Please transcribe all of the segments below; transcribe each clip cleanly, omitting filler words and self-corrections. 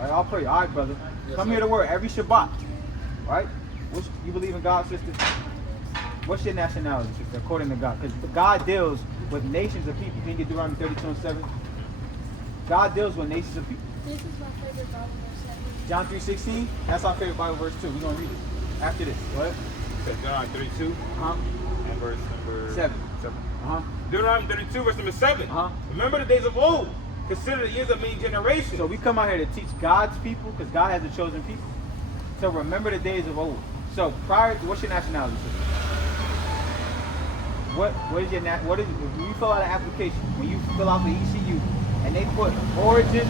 Right, I'll pray. All right, brother. Yes, Come sir. here to work every Shabbat. Right? You believe in God, sister? What's your nationality, sister, according to God? Because God deals with nations of people. Can you get Deuteronomy 32:7? God deals with nations of people. This is my favorite Bible verse. John 3:16. That's our favorite Bible verse too. We're gonna read it after this. Go ahead. Said John 32 Uh-huh. and verse number 7. 7. Uh-huh. Deuteronomy 32, verse number 7. Uh-huh. Remember the days of old. Consider the years of many generations. So we come out here to teach God's people, because God has a chosen people. So remember the days of old. So prior to, what's your nationality, sister? What is your when you fill out an application, when you fill out the ECU, and they put origin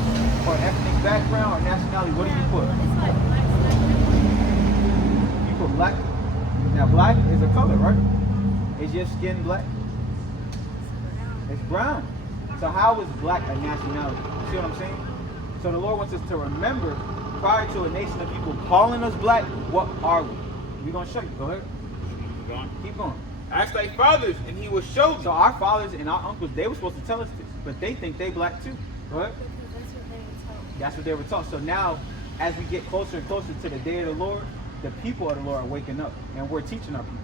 or ethnic background or nationality, what do you put? It's like black. You put black. Now black is a color, right? Is your skin black? It's brown. So how is black a nationality? See what I'm saying? So the Lord wants us to remember, prior to a nation of people calling us black, what are we? We're going to show you. Go ahead. Keep going. Ask thy fathers, and he will show you. So our fathers and our uncles, they were supposed to tell us this, but they think they black too. Go ahead. Because that's what they were told. That's what they were taught. So now, as we get closer and closer to the day of the Lord, the people of the Lord are waking up, and we're teaching our people.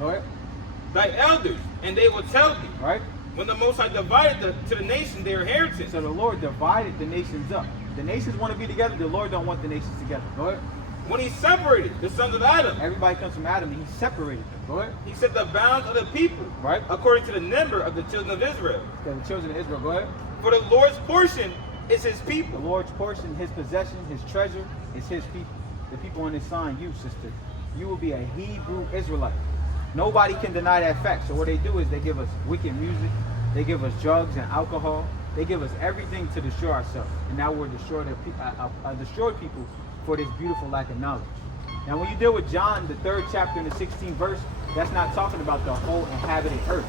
Go ahead. Thy elders, and they will tell thee. Right? When the Most High divided to the nation their inheritance. So the Lord divided the nations up. The nations want to be together. The Lord don't want the nations together. Go ahead. When he separated the sons of Adam, Everybody comes from Adam, and he separated them. Go ahead. he set the bounds of the people, Right. according to the number of the children of Israel. To the children of Israel. Go ahead. For the Lord's portion is his The people. Lord's portion, his possession, his treasure is his people. The people on his sign, you, sister. You will be a Hebrew Israelite. Nobody can deny that fact. So what they do is they give us wicked music. They give us drugs and alcohol. They give us everything to destroy ourselves. And now we're destroyed people for this beautiful lack of knowledge. Now when you deal with John, the 3rd chapter and the 16th verse, that's not talking about the whole inhabited earth.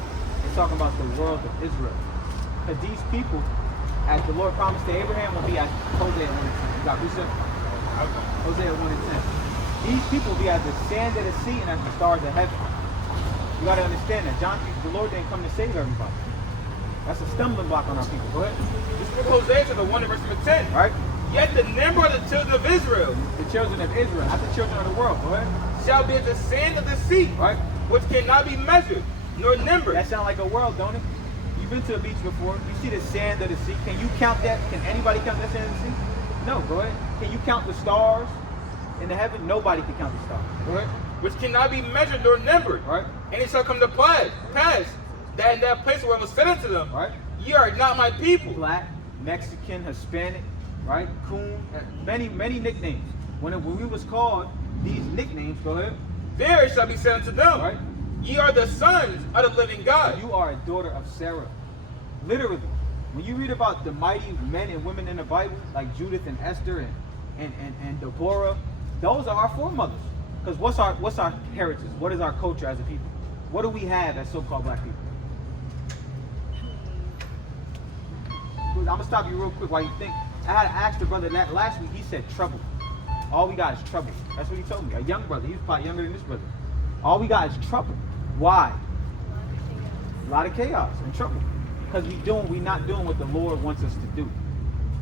It's talking about the world of Israel. Because these people, as the Lord promised to Abraham, will be as Hosea 1:10. You got precept? Hosea 1:10. These people will be as the sand of the sea and as the stars of heaven. You got to understand that the Lord didn't come to save everybody. That's a stumbling block on our people. Go ahead. This is Hosea chapter 1 and verse number 10. Right? Yet the number of the children of Israel The children of Israel, not the children of the world. Go ahead. shall be as the sand of the sea, Right? which cannot be measured nor numbered. That sounds like a world, don't it? You've been to a beach before. You see the sand of the sea. Can you count that? Can anybody count that sand of the sea? No. Go ahead. Can you count the stars in the heaven? Nobody can count the stars. Go ahead. Which cannot be measured nor numbered. Right? And it shall come to pass that in that place where I was said unto them, Right? ye are not my people. Black, Mexican, Hispanic, right? Coon, many nicknames. When we was called these nicknames, go ahead. There it shall be said unto them, Right? ye are the sons of the living God. You are a daughter of Sarah. Literally. When you read about the mighty men and women in the Bible, like Judith and Esther and Deborah, those are our foremothers. Because what's our heritage? What is our culture as a people? What do we have as so-called black people? I'm gonna stop you real quick while you think. I had asked the brother that last week. He said trouble. All we got is trouble. That's what he told me. A young brother. He was probably younger than this brother. All we got is trouble. Why? A lot of chaos and trouble. Because we not doing what the Lord wants us to do.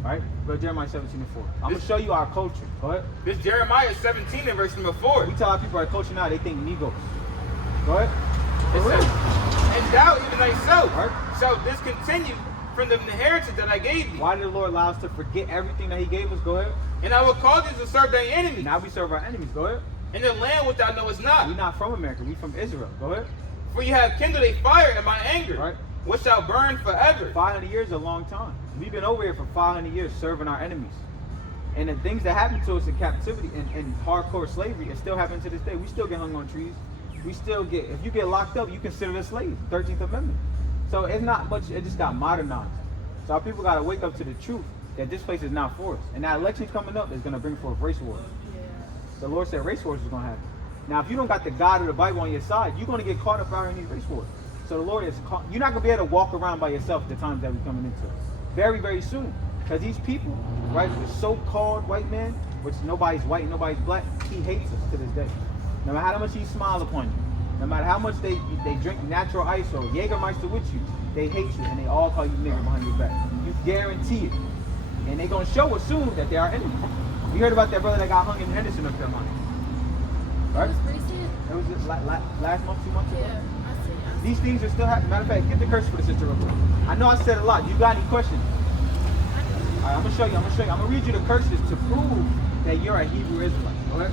Right? Go to Jeremiah 17:4. I'm gonna show you our culture. Go ahead. This Jeremiah 17 and verse number 4. We tell our people our culture now, they think Negroes. Go ahead. It For real. says, and thou even thyself Right. shalt discontinue from the inheritance that I gave thee. Why did the Lord allow us to forget everything that he gave us? Go ahead. And I will cause thee to serve thy enemies Now we serve our enemies. Go ahead. in the land which thou knowest not. We're not from America. We're from Israel. Go ahead. For you have kindled a fire in my anger, Right. which shall burn forever. 500 years is a long time. We've been over here for 500 years serving our enemies. And the things that happened to us in captivity and hardcore slavery, it still happens to this day. We still get hung on trees. We still get, if you get locked up, you consider a slave. 13th Amendment. So it's not much, it just got modernized. So our people got to wake up to the truth that this place is not for us. And that election coming up is going to bring forth race wars. The Lord said race wars is going to happen. Now, if you don't got the God of the Bible on your side, you're going to get caught up out in these race wars. So the Lord is, you're not going to be able to walk around by yourself at the times that we're coming into. Very, very soon. Because these people, right, the so-called white man, which nobody's white, nobody's black, he hates us to this day. No matter how much he smiles upon you, no matter how much they drink natural ice or Jägermeister with you, they hate you and they all call you nigger behind your back. You guarantee it. And they're going to show us soon that they are enemies. You heard about that brother that got hung in Henderson, North Carolina. It Right? was recent. That was just last month, 2 months ago. Yeah, I see. These things are still happening. Matter of fact, get the curse for the sister real quick. I know I said a lot. You got any questions? All right, I'm going to show you. I'm going to read you the curses to prove that you're a Hebrew Israelite. All right?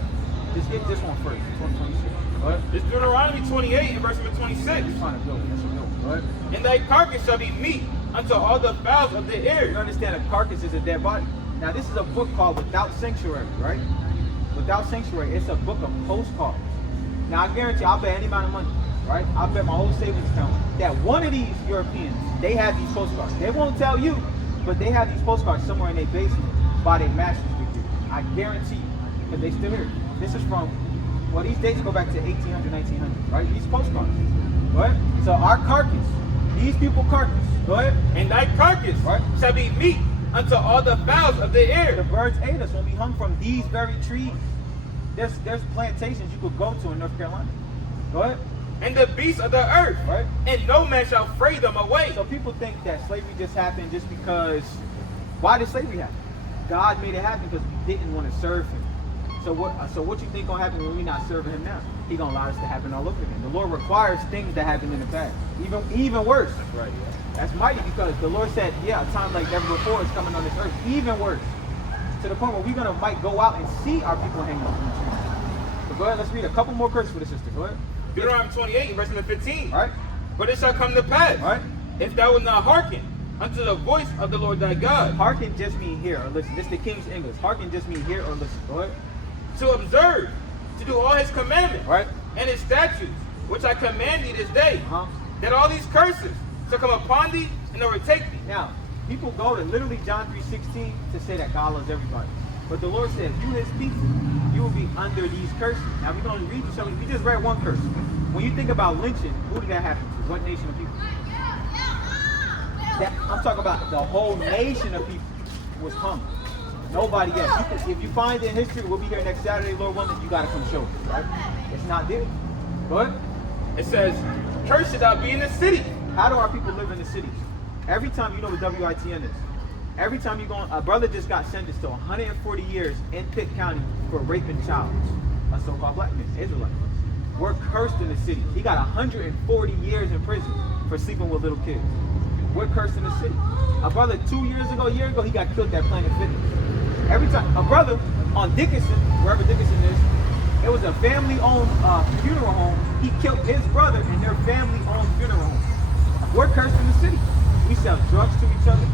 Just get this one first. This one's 26. All right? It's Deuteronomy 28 and verse number 26. Just trying to build. That's what we're doing. All right? And thy carcass shall be meat unto all the fowls of the You air. understand a carcass is a dead body. Now, this is a book called Without Sanctuary, right? Without Sanctuary. It's a book of postcards. Now, I guarantee you, I'll bet any amount of money, right? I'll bet my whole savings account that one of these Europeans, they have these postcards. They won't tell you, but they have these postcards somewhere in their basement by their master's degree. I guarantee you, because they still here. This is from, well, these dates go back to 1800, 1900, right? These postcards, right? So our carcass, these people carcass, go ahead. And thy carcass Right. shall be meat unto all the fowls of the The air. birds ate us when we hung from these very trees. There's plantations you could go to in North Carolina. Go ahead. And the beasts of the earth. Right? And no man shall fray them away. So people think that slavery just happened just because, why did slavery happen? God made it happen because we didn't want to serve him. So what you think gonna happen when we not serving him now? He gonna allow us to happen all over again. The Lord requires things that happened in the past. Even worse. Right. That's mighty because the Lord said, yeah, a time like never before is coming on this earth. Even worse. To the point where we're might go out and see our people hanging up in the trees. But go ahead, let's read a couple more curses for the sister. Go ahead. Deuteronomy 28 and verse number 15. All right? But it shall come to pass, All right? if thou wilt not hearken unto the voice of the Lord thy God, Hearken just mean hear or listen. This is the King's English. Hearken just mean hear or listen. Go ahead. to observe, to do all his commandments, Right? and his statutes, which I command thee this day, Uh-huh. that all these curses shall come upon thee and overtake thee. Now, people go to literally John 3:16 to say that God loves everybody. But the Lord said, you his people, you will be under these curses. Now we're going to read you something. We just read one curse. When you think about lynching, who did that happen to? What nation of people? I'm talking about the whole nation of people was hung. Nobody else. If you find it in history, we'll be here next Saturday, Lord willing, you got to come show us, right? It's not there. Go ahead. It says, cursed shalt thou be in the city. How do our people live in the cities? Every time, you know what WITN is. Every time you go on, a brother just got sentenced to 140 years in Pitt County for raping child, a so-called black man, Israelite. We're cursed in the city. He got 140 years in prison for sleeping with little kids. We're cursed in the city. A brother a year ago, he got killed at Planet Fitness. Every time, a brother on Dickinson, wherever Dickinson is, it was a family-owned funeral home. He killed his brother in their family-owned funeral home. We're cursed in the city. We sell drugs to each other.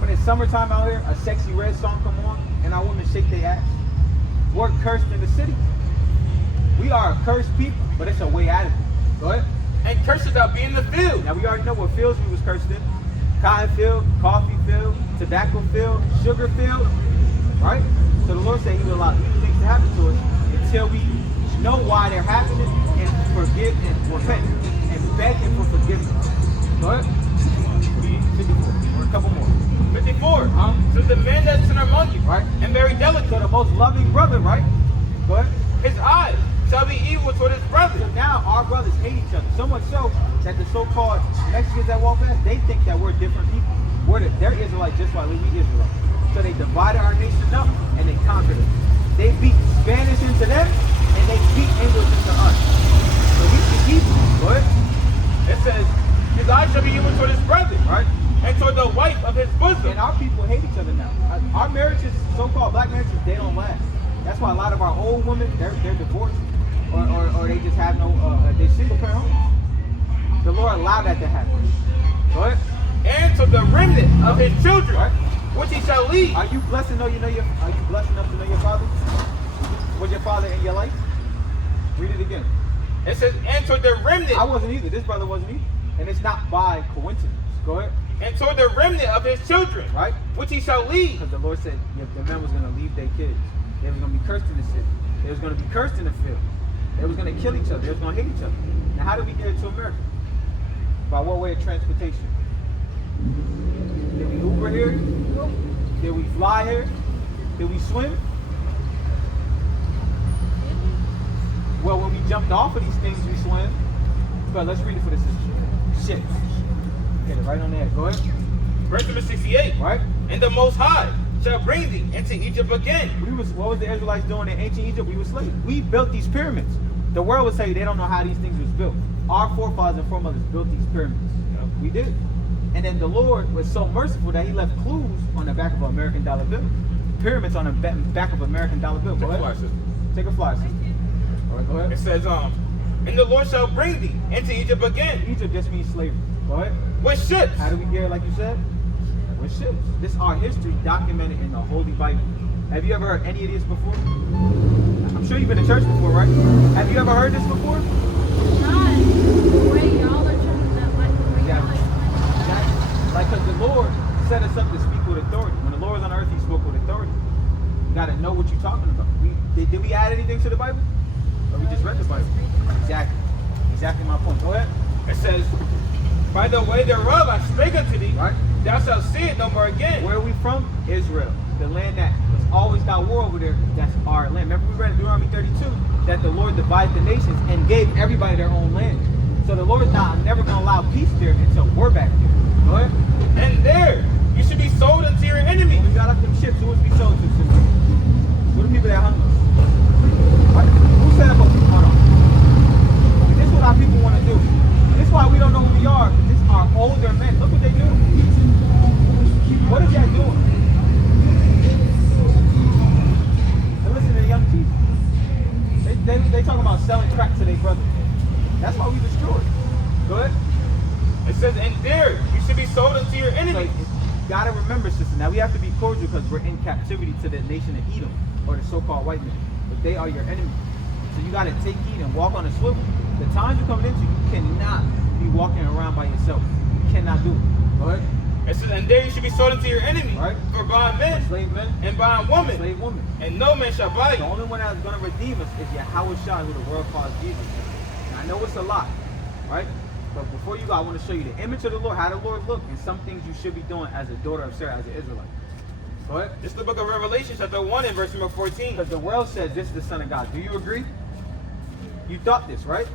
When it's summertime out here, a Sexy Red song come on, and our women shake their ass. We're cursed in the city. We are a cursed people, but it's a way out of it. Go ahead. And cursed shalt thou be in the field. Now we already know what fields we was cursed in. Cotton field, coffee field, tobacco field, sugar field, right? So the Lord said he will allow these things to happen to us until we know why they're happening and forgive and repent and beg him for forgiveness. Go ahead. 54, or a couple more. 54. So the man that's in among you, Right. and very delicate, So the most loving brother, right? Go ahead. his eye shall be evil toward his brother. So now our brothers hate each other. So much so that the so-called Mexicans that walk past, they think that we're different people. They're Israelites just like we Israelites. So they divided our nation up and they conquered us. They beat Spanish into them and they beat English into us. So we can keep them. Go ahead. It says, his eye shall be evil toward his brother, Right? and toward the wife of his bosom. And our people hate each other now. Our marriages, so-called black marriages, they don't last. That's why a lot of our old women, they're divorced, or they just have no, they're single parent homes. The Lord allowed that to happen. Go ahead. And to the remnant of his children, Right. which he shall lead. Are you blessed to know are you blessed enough to know your father? Was your father in your life? Read it again. It says, and toward the remnant, I wasn't either. This brother wasn't either. And it's not by coincidence. Go ahead. and toward the remnant of his children, Right? which he shall lead. Because the Lord said the men was going to leave their kids. They was going to be cursed in the city. They was going to be cursed in the field. They was going to kill each other. They was going to hate each other. Now, how did we get into America? By what way of transportation? Did we Uber here? Did we fly here? Did we swim? Well, when we jumped off of these things, we swam. But let's read it for the sister. Ships. Get it right on the head. Go ahead. Verse number 68. Right? And the Most High shall bring thee into Egypt again. What was the Israelites doing in ancient Egypt? We were slaves. We built these pyramids. The world would say they don't know how these things was built. Our forefathers and foremothers built these pyramids. Yep. We did. And then the Lord was so merciful that he left clues on the back of an American dollar bill. Pyramids on the back of an American dollar bill. Go ahead. Take a fly, sister. All right, go ahead. It says, and the Lord shall bring thee into Egypt again. Egypt just means slavery. Go ahead. With ships. How do we get it, like you said? With ships. This is our history documented in the Holy Bible. Have you ever heard any of this before? I'm sure you've been to church before, right? Have you ever heard this before? Not the way y'all are trying to, like, the way y'all explain. Like, because the Lord set us up to speak with authority. When the Lord was on earth, he spoke with authority. You got to know what you're talking about. Did we add anything to the Bible? Or we just read the Bible? Exactly. Exactly my point. Go ahead. It says, by the way thereof I spake unto thee, Right. thou shalt see it no more again. Where are we from? Israel. The land that was always got war over there, that's our land. Remember we read in Deuteronomy 32 that the Lord divided the nations and gave everybody their own land. So the Lord's never going to allow peace there until we're back there. Go ahead. And there you should be sold unto your enemy. When we got up them ships, who was we sold to? Sister? Who the people that hung us? Right? Who set up a hold on. This is what our people want to do. This is why we don't know who we are. This is our older men. Look what they do. What is that doing? And listen to the young people. They talking about selling crack to their brothers. That's why we destroyed. Go ahead. It says, and there you should be sold unto your So enemy. you gotta remember, sister. Now we have to be cordial because we're in captivity to the nation of Edom, or the so-called white man. But they are your enemy. So you gotta take heed and walk on a swivel. The times you're coming into, you cannot be walking around by yourself. You cannot do it. Go ahead. It says, and there you should be sold unto your enemy. Right. For buying men Slave men, and buying women. slave women. And no man shall buy The you. only one that's gonna redeem us is Yahweh Shai, who the world calls Jesus. And I know it's a lot, right? But before you go, I want to show you the image of the Lord, how the Lord looked, and some things you should be doing as a daughter of Sarah, as an Israelite. Go ahead. This is the book of Revelation, chapter 1 and verse number 14. Because the world says this is the Son of God. Do you agree? You thought this, right?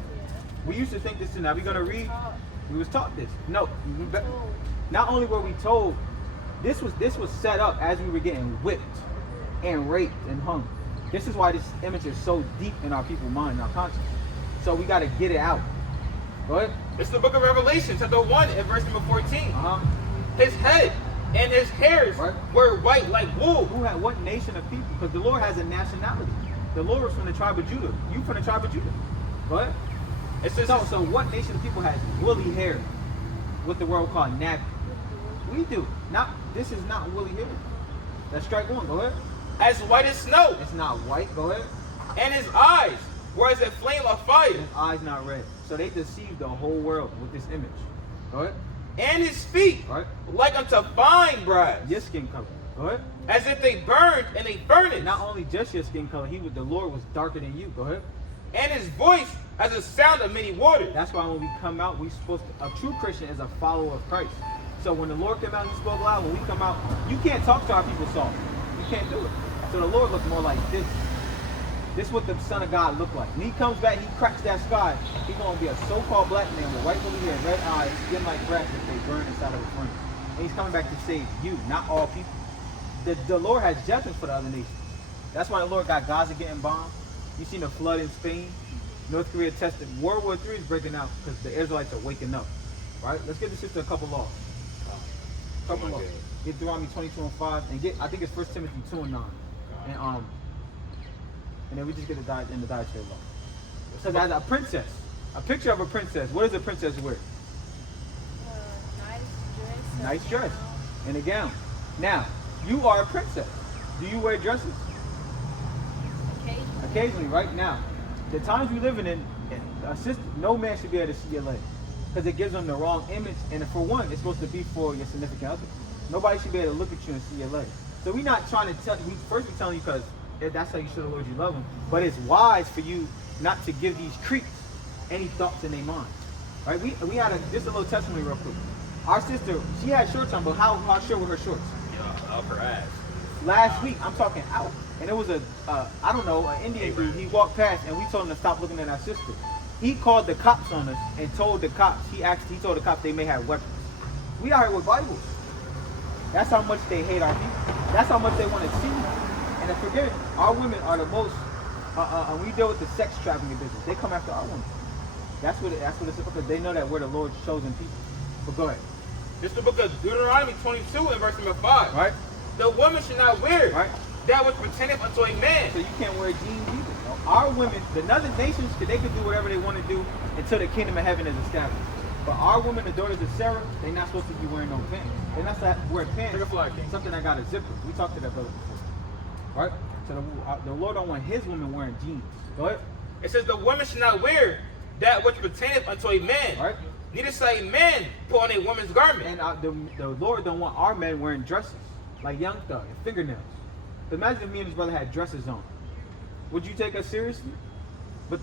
We used to think this too. Now we're gonna read. We was taught this. No, not only were we told, this was set up as we were getting whipped and raped and hung. This is why this image is so deep in our people's mind, in our conscience. So we got to get it out. Go ahead. This is the book of Revelation, chapter 1 and verse number 14. His head and his hairs Right. were white like wool. Who had what nation of people? Because the Lord has a nationality. The Lord was from the tribe of Judah. You from the tribe of Judah. Go ahead. It says, So what nation of people has woolly hair? What the world called nappy. We do. This is not woolly hair. That's strike one. Go ahead. as white as snow. It's not white. Go ahead. And his eyes were as a flame of fire. His eyes not red. So they deceived the whole world with this image. Go ahead. And his feet Right. like unto fine brass. Your skin color. Go ahead. As if they burned in a furnace. Not only just your skin color, the Lord was darker than you. Go ahead. And his voice as a sound of many waters. That's why when we come out, we supposed to, a true Christian is a follower of Christ. So when the Lord came out, he spoke loud. When we come out, you can't talk to our people soft. You can't do it. So the Lord looks more like this. This is what the Son of God looked like. When he comes back, he cracks that sky. He's going to be a so-called black man with white woolly hair, red eyes, skin like grass if they burn inside of a furnace. And he's coming back to save you, not all people. The Lord has judgments for the other nations. That's why the Lord got Gaza getting bombed. You seen the flood in Spain. North Korea tested. World War III is breaking out because the Israelites are waking up. Right? Let's get this sister a couple laws. Couple laws. Get Deuteronomy 22:5 and get. I think it's 1 Timothy 2:9. And then we just get the dietary law. Because as a princess, a picture of a princess. What does a princess wear? Nice Nice dress and a gown. Now, you are a princess. Do you wear dresses? Occasionally. Occasionally, right now. The times we living in, no man should be able to see your leg. Because it gives them the wrong image. And for one, it's supposed to be for your significant other. Nobody should be able to look at you and see your leg. So we're not trying to tell you, we telling you because that's how you show the Lord you love him. But it's wise for you not to give these creeps any thoughts in their mind. Right? We had just a little testimony real quick. Our sister, she had shorts on, but how short were her shorts? Up her ass. Last week, I'm talking out. And it was I don't know, an Indian dude. He walked past and we told him to stop looking at our sister. He called the cops on us and told the cops, he told the cops they may have weapons. We out here with Bibles. That's how much they hate our people. That's how much they want to see. And forget it, our women are the most. When we deal with the sex trafficking business, they come after our women. That's what it's because they know that we're the Lord's chosen people. But go ahead. This is the book of Deuteronomy 22 and verse number 5. Right. The woman should not wear Right. that which pertaineth unto a man. So you can't wear jeans either. Our women, the other nations, they can do whatever they want to do until the kingdom of heaven is established. But our women, the daughters of Sarah, they're not supposed to be wearing no pants. They're not supposed to wear pants. Take a flag, King. Something that got a zipper. We talked to that brother before. Right? So the Lord don't want his women wearing jeans. Go ahead. It says the woman should not wear that which pertaineth unto a man. Right? Neither shall a man put on a woman's garment. And the Lord don't want our men wearing dresses, like Young Thug, and fingernails. Imagine if me and his brother had dresses on. Would you take us seriously? But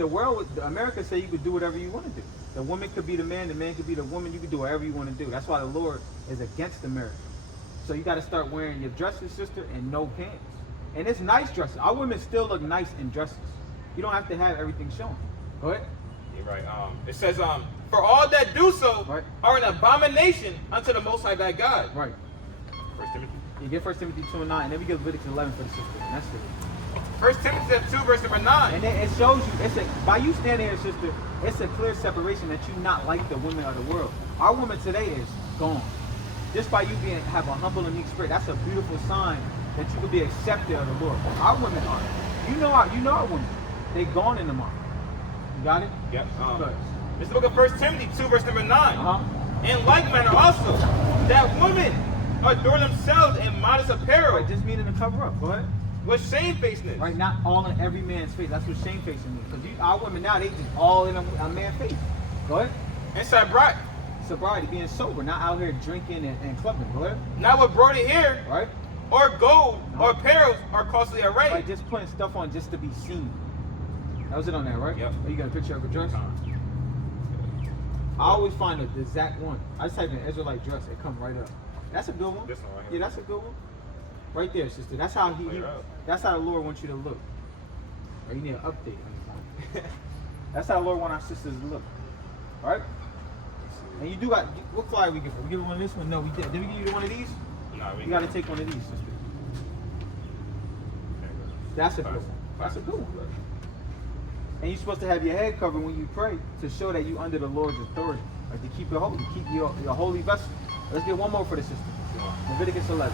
America say you could do whatever you want to do. The woman could be the man could be the woman. You could do whatever you want to do. That's why the Lord is against America. So you got to start wearing your dresses, sister, and no pants. And it's nice dresses. Our women still look nice in dresses. You don't have to have everything shown. Go ahead. You're right. It says, for all that do so Right. are an abomination unto the Most High thy God. Right. 1 Timothy. You get 1 Timothy 2 and 9, and then we get Leviticus 11 for the sister. And that's it. 1 Timothy 2 verse number 9. And then it shows you, by you standing here, sister, it's a clear separation that you not like the women of the world. Our woman today is gone. Just by you have a humble and meek spirit, that's a beautiful sign that you could be accepted of the Lord. Our women are. You know our women. They gone in the market. You got it? Yep. Good. This is the book of 1 Timothy 2 verse number 9. In like manner also, that women adorn themselves in modest apparel Right, just meaning to cover up. Go ahead. with shamefacedness. Right, not all in every man's face. That's what shamefacing means. Because our women now, they just all in a man's face. Go ahead. And sobriety. Sobriety, being sober, not out here drinking and clubbing. Go ahead. Not with broidered hair, Right? or gold, or apparel, or costly array. Right, just putting stuff on just to be seen. That was it on there, right? Yep. Oh, you got a picture of a dress? I always find the exact one. I just type in Israelite dress, it comes right up. That's a good one. This one right Yeah, here. that's a good one. Right there, sister. That's how that's how the Lord wants you to look. Or you need an update on your phone. That's how the Lord wants our sisters to look. Alright? And you do got, what flyer we give her? We give her one of this one? No, we did. Did we give you one of these? No, You gotta take one of these, sister. That's a good one. That's a good one. And you're supposed to have your head covered when you pray to show that you're under the Lord's authority. Like to keep it holy, keep your holy vessel. Let's get one more for the sister. Leviticus 11.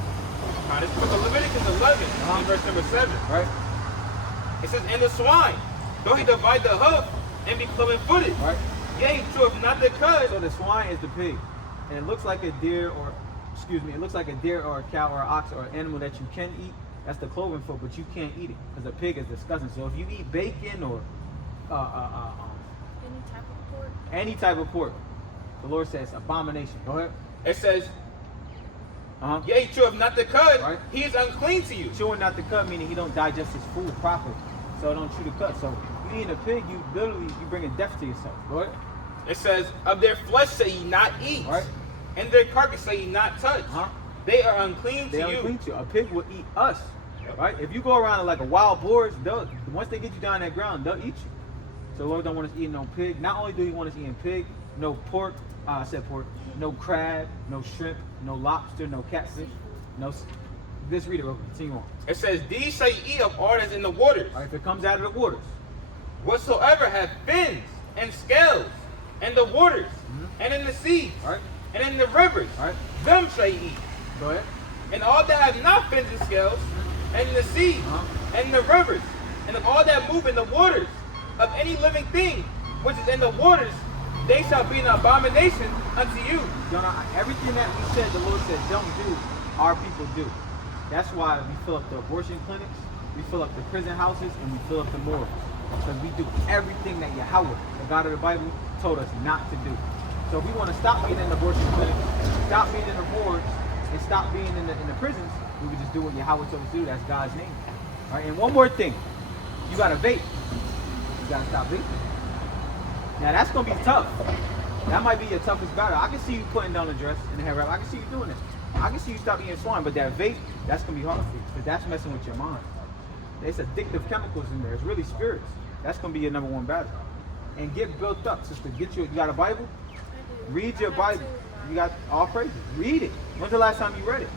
This is Leviticus 11, in verse number 7. Right? It says, and the swine, though he divide the hoof and be cloven-footed, Right? yea, he cheweth not the cud. So the swine is the pig. And it looks like a deer or, it looks like a deer or a cow or an ox or an animal that you can eat. That's the cloven foot, but you can't eat it because a pig is disgusting. So if you eat bacon or any type of pork, the Lord says abomination. Go ahead. It says, yea, he cheweth not the cud, Right. he is unclean to you. Chewing not the cud, meaning he don't digest his food properly. So don't chew the cud. So you eating a pig, you bringing death to yourself. Go ahead. It says, of their flesh shall ye not eat, Right. and their carcass shall ye not touch. They are unclean They to are you. unclean to you. A pig will eat us. Right? If you go around like a wild boar, once they get you down that ground, they'll eat you. So the Lord don't want us eating no pig. Not only do he want us eating pig, no pork, I said pork, no crab, no shrimp, no lobster, no catfish, no. Let's read it real quick. Continue on. It says, these shall ye eat of all that's in the waters, All right, if it comes out of the waters, whatsoever have fins and scales, and the waters, and in the seas, all right, and in the rivers, all right, them shall ye eat. go ahead. And all that have not fins and scales, and in the seas, and in the rivers, and of all that move in the waters, of any living thing which is in the waters, they shall be an abomination unto you. Everything that we said, the Lord said, don't do, our people do. That's why we fill up the abortion clinics, we fill up the prison houses, and we fill up the morgues. Because we do everything that Yahweh, the God of the Bible, told us not to do. So if we want to stop being in the abortion clinics, stop being in the morgues, and stop being in the prisons, we would just do what Yahweh told us to do. That's God's name. All right, and one more thing. You got to vape. You got to stop vaping. Now that's going to be tough. That might be your toughest battle. I can see you putting down the dress and the hair wrap. I can see you doing it. I can see you stop eating swine, but that vape, that's going to be hard for you. Because that's messing with your mind. There's addictive chemicals in there. It's really spirits. That's going to be your number one battle. And get built up, sister. You got a Bible? Read your Bible. You got all praises. Read it. When's the last time you read it?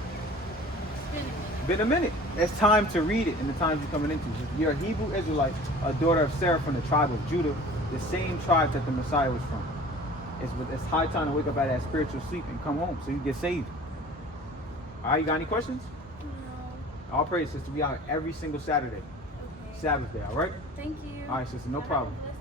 Been a minute. It's time to read it in the times you're coming into. You're a Hebrew Israelite, a daughter of Sarah from the tribe of Judah, the same tribe that the Messiah was from. It's high time to wake up out of that spiritual sleep and come home so you get saved. All right, you got any questions? No. All praise, sister. We out every single Saturday. Okay. Sabbath day, all right? Thank you. All right, sister, no Have a problem. good